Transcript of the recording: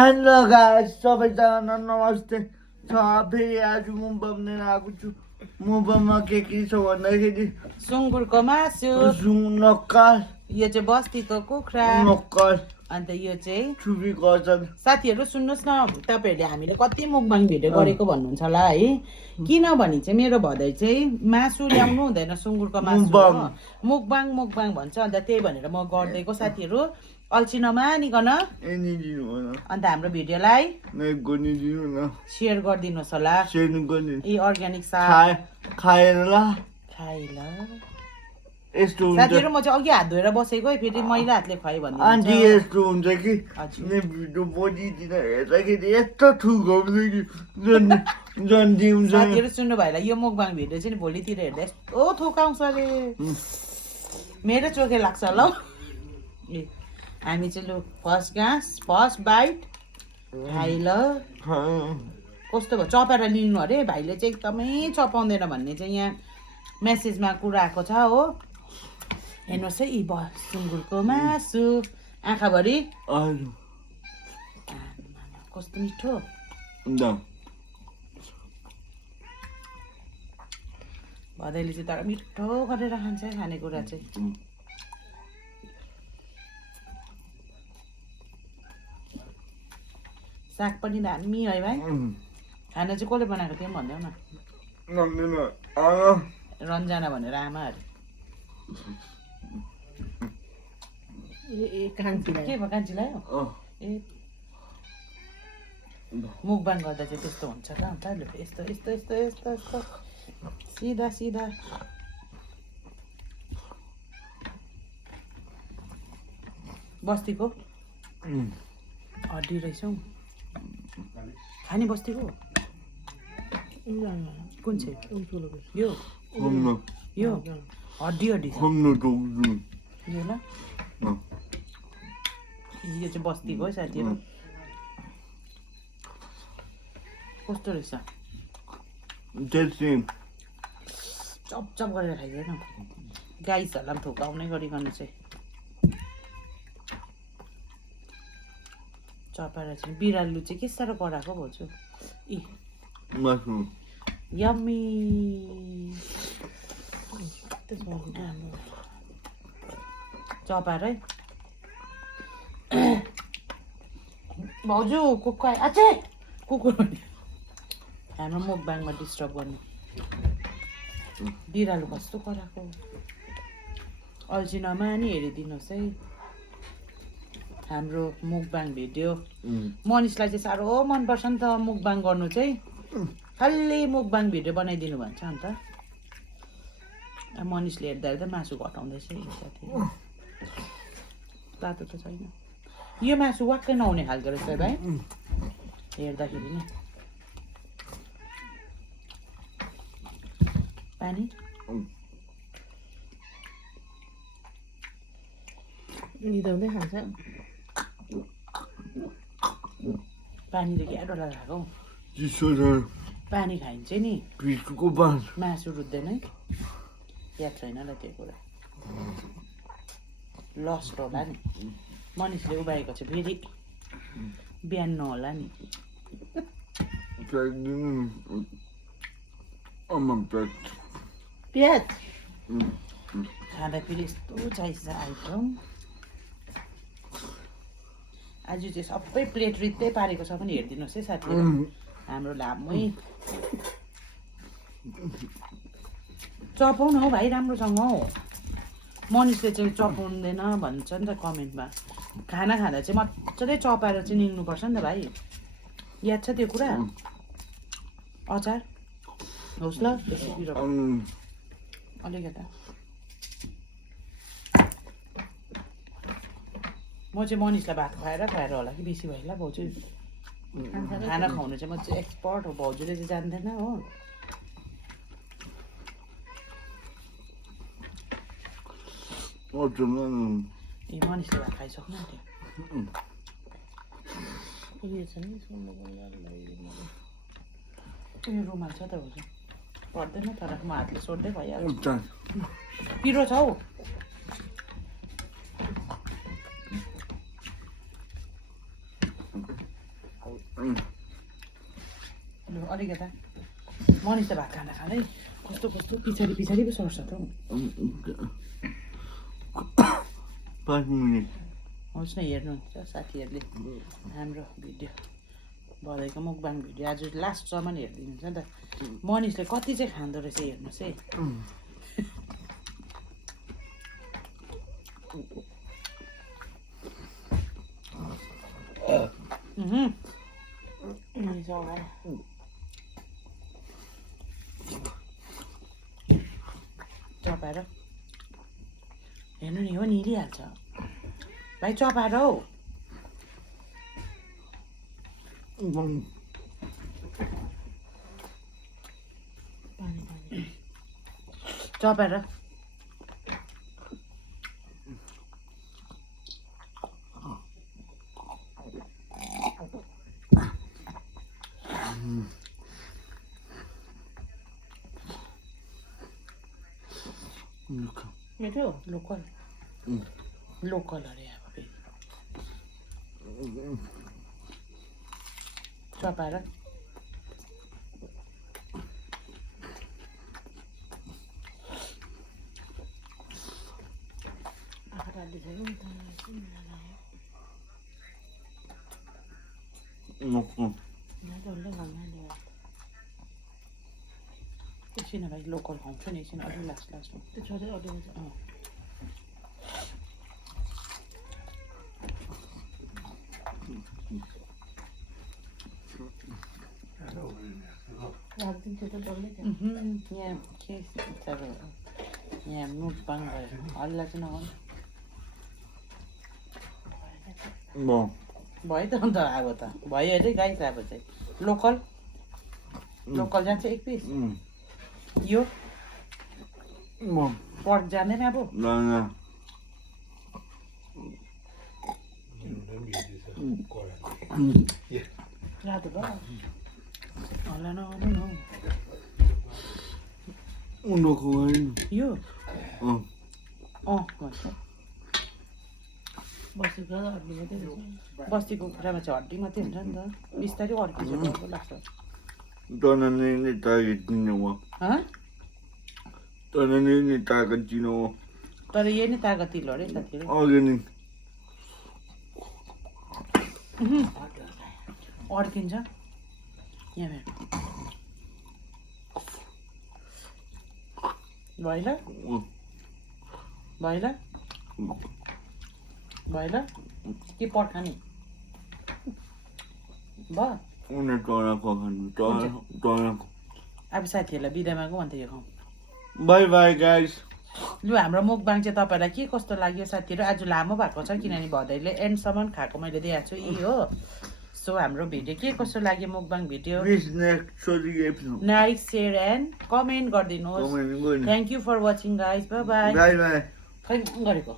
hello guys सबैजना नमस्ते फेरि आज मुम्बईमा लिएर आएको छु मुम्बईमा के छ भन्दाखेरि सुँगुरको मासु नक्कल यो चाहिँ बस्तीको कुखुरा नक्कल अन्त यो चाहिँ छुरी गर्छन् साथीहरू सुन्नुहोस् न तपाईँहरूले हामीले कति मुखबाङ भिडियो गरेको भन्नुहुन्छ होला है किनभने चाहिँ मेरो भदै चाहिँ मासु ल्याउनु हुँदैन सुँगुरको मासु हो मुखबाङ भन्छ अन्त त्यही भनेर म गरिदिएको साथीहरू अल्छी नमानिकन अन्त हाम्रो भिडियोलाई सेयर गरिदिनुहोस् होला यी अर्ग्यानिक साग खाएर ल खाइल यस्तो साथीहरू म चाहिँ अघि हात धोएर बसेको है फेरि मैला हातले खुवाइ भन्दै आन्टी यस्तो हुन्छ कि भिडियो बनिदिन हेर्दाखेरि यस्तो ठुगाउँछ कि साथीहरू सुन्नु भएन यो मुखबाङ भिडियो चाहिँ भोलितिर हेर्दा यस्तो थोकाउँछ अरे मेरो चोखे लाग्छ ल ए हामी चाहिँ लु फर्स्ट बाइट खाइल कस्तो भयो चपाएर लिनु अरे भाइले चाहिँ एकदमै चपाउँदैन भन्ने चाहिँ यहाँ मेसेजमा कुरा आएको छ हो हेर्नुहोस् है यी सुँगुरको मासु आँखाभरि कस्तो मिठो भदैले चाहिँ तर मिठो गरेर खान्छ खानेकुरा चाहिँ साग पनि दामी है भाइ खाना चाहिँ कसले बनाएको थियो भन्देऊ न रन्जना भनेर आमाहरू के भयो कान्छीलाई ए मुखबाङ गर्दा चाहिँ त्यस्तो हुन्छ ल अन्त यस्तो यस्तो यस्तो यस्तो यस्तो सिधा सिधा बस्तीको हड्डी रहेछ हौ खाने बस्तीको कुन चाहिँ यो यो हड्डी यो ल यो चाहिँ बस्तीको है साथीहरू कस्तो रहेछ चपचप गरेर खाइदैन गाइसहरूलाई पनि थोकाउने गरिकन चाहिँ चपाएर चाहिँ बिरालु चाहिँ के साह्रो कराएको भाउजू इ यम्मी चपाएर है भाउजू कुकुर अझै कुकुर हाम्रो मुखबाङमा डिस्टर्ब गर्ने बिरालु कस्तो कराएको अल्छी नमानी हेरिदिनुहोस् है हाम्रो मुखबाङ भिडियो मनिषलाई चाहिँ साह्रो मनपर्छ नि त मुखबाङ गर्नु चाहिँ खालि मुखबाङ भिडियो बनाइदिनु भन्छ अन्त मनिषले हेर्दा हेर्दा मासु घटाउँदैछ तातो त छैन यो मासु वाक्कै नहुने खालको रहेछ भाइ हेर्दाखेरि नि पानी निदाउँदै खान्छ पानीले क्या डर लगाएको पानी खाइन्छ नि मासु रुच्दैन है याद छैन ल त्यो कुरा लस्ट होला नि मनिषले उभाएको छ फेरि बिहान नहोला नि प्याज खाँदा फेरि यस्तो चाहिन्छ आइटम आज चाहिँ सबै प्लेट रित्तै पारेको छ पनि हेरिदिनुहोस् है साथीहरू हाम्रो लामै चपाउनु हौ भाइ राम्रोसँग हौ मनिषले चाहिँ चपाउँदैन भन्छ नि त कमेन्टमा खाना खाँदा चाहिँ मजाले चपाएर चाहिँ निल्नुपर्छ नि त भाइ याद छ त्यो कुरा अचार होस् ल बेसी पिरो अलिकता म चाहिँ मनिषलाई भात खुवाएर होला कि बेसी भयो होला भाउजू खाना खुवाउनु चाहिँ म चाहिँ एक्सपर्ट हो भाउजूले चाहिँ जान्दैन हो ए मनिषले भात खाइसक्नु त्यो रुमाल छ त भाउजू पर्दैन तर म हातले सोध्दै भइहाल्छ पिरो छ हौ अलिकता मनिष त भात खाँदा खाँदै कस्तो कस्तो पछाडि पछाडि पो सर्छ त हौ 5 मिनट होस् न हेर्नुहुन्छ साथीहरूले हाम्रो भिडियो भदैको मुकबाङ भिडियो आज लास्टसम्म हेरिदिनुहुन्छ नि त मनिषले कति चाहिँ खाँदो रहेछ हेर्नुहोस् है चपाएर हेर्नु नि हो निलिहाल्छ भाइ चपाएर हौ चपाएर मिठो लोकल लोकल अरे अब फेरि चपाएर एकछिन भाइ लोकल खुवाउँछु नि एकछिन अलिक लास्टमा यहाँ के साह्रो यहाँ मुकबाङ भयो हल्ला चाहिँ नगर्नु भयो त अन्त अब त भयो अरे गाई त अब चाहिँ लोकल लोकल जान्छ एक पिस यो पर्क जाँदैन अब रातो भयो हल्ला नगर्नु न यो भन्छ बस्तीको कुखुरामा चाहिँ हड्डी मात्रै हुन्छ नि त बिस्तारै अड्किन्छ जस्तो लाग्छ तर यही नै तागतिलो अरे साथीहरू अड्किन्छ यहाँ भयो ल के पठाने भयो अब साथीहरूलाई बिदा मागौँ अन्त यो खाउँ बाई बाई गाइस लु हाम्रो मुकबाङ चाहिँ तपाईँलाई के कस्तो लाग्यो साथीहरू आज लामो भएको छ किनभने भदैले एन्डसम्म खाएको मैले दिएको छु यी हो सो हाम्रो भिडियो के कस्तो लाग्यो mukbang video like share and comment गरिदिनुहोस् thank you for watching guys bye bye खै गरेको